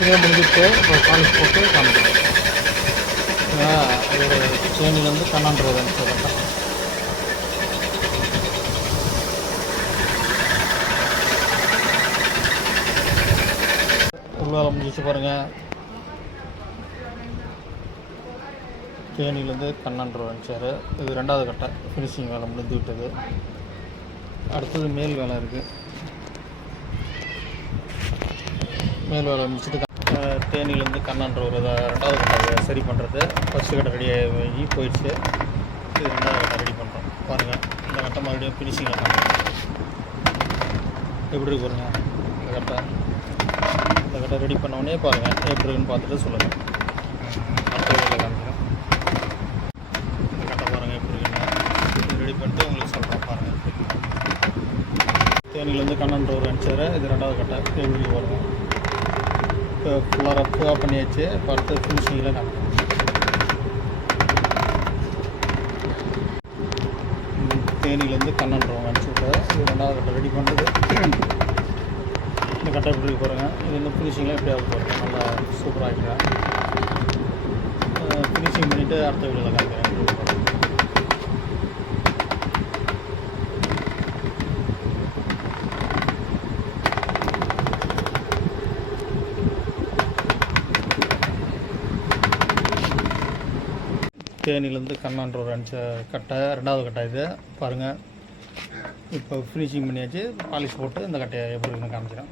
இதே முடிஞ்சிட்டு இப்போ பாலிஷ் போட்டு காமிக்கிறேன் ஒரு சேனிலேருந்து கண்ணாண்டு இருந்துச்சு கரெக்டாக உள்ளால முடிச்சு பாருங்கள் தேனிலேருந்து கண்ணாண்டு வந்துச்சார் இது ரெண்டாவது கட்டை ஃபினிஷிங் வேலை முடிஞ்சு விட்டது. அடுத்தது மேல் வேலை இருக்குது மேல் வேலை முடிச்சுட்டு தேனிலேருந்து கண்ணான்ற ஒரு ரெண்டாவது கட்டை சரி பண்ணுறது ஃபஸ்ட்டு கட்டை ரெடி ஆகி போயிடுச்சு. இது ரெண்டாவது கட்டை ரெடி பண்ணுறோம் பாருங்கள் இந்த கட்டை மறுபடியும் ஃபினிஷிங் எப்படி இருக்கு பாருங்க இந்த கட்டை. இந்த கட்டை ரெடி பண்ணோடனே பாருங்கள் எப்படி இருக்குன்னு பார்த்துட்டு சொல்லுங்கள் அடுத்த காமிக்கிறேன். இந்த கட்டை பாருங்கள் எப்படி இருக்குன்னு. ரெடி பண்ணிட்டு உங்களுக்கு சொல்கிறேன் பாருங்கள் தேனிலேருந்து கண்ணன் ஒரு அனுப்பிச்சார் இது ரெண்டாவது கட்டை. எப்படி பாருங்கள் இப்போ ஃபுல்லாக ரஃப்பாக பண்ணியாச்சு. இப்போ அடுத்து ஃபினிஷிங்கில் நடக்கும் ம், தேனிலேருந்து கண்ணன் ரோம் அனுப்பிச்சு இது ரெண்டாவது கட்டை ரெடி பண்ணுறது இந்த கட்டை எப்படி போகிறேங்க இது இன்னும் ஃபினிஷிங்லாம் எப்படி ஆகுது பாருங்க. நல்லா சூப்பராக இருக்கிறேன் ஃபினிஷிங் பண்ணிவிட்டு அடுத்த வீடியோவில் காமிக்கிறேன் எப்படி இருக்கு பாருங்க. தேனிலேருந்து கண்ணான்ற ஒரு அஞ்சு கட்டை ரெண்டாவது கட்டை இது. பாருங்கள் இப்போ ஃபினிஷிங் பண்ணியாச்சு. பாலிஷ் போட்டு இந்த கட்டையை எப்படி இருக்குன்னு காமிக்கிறேன்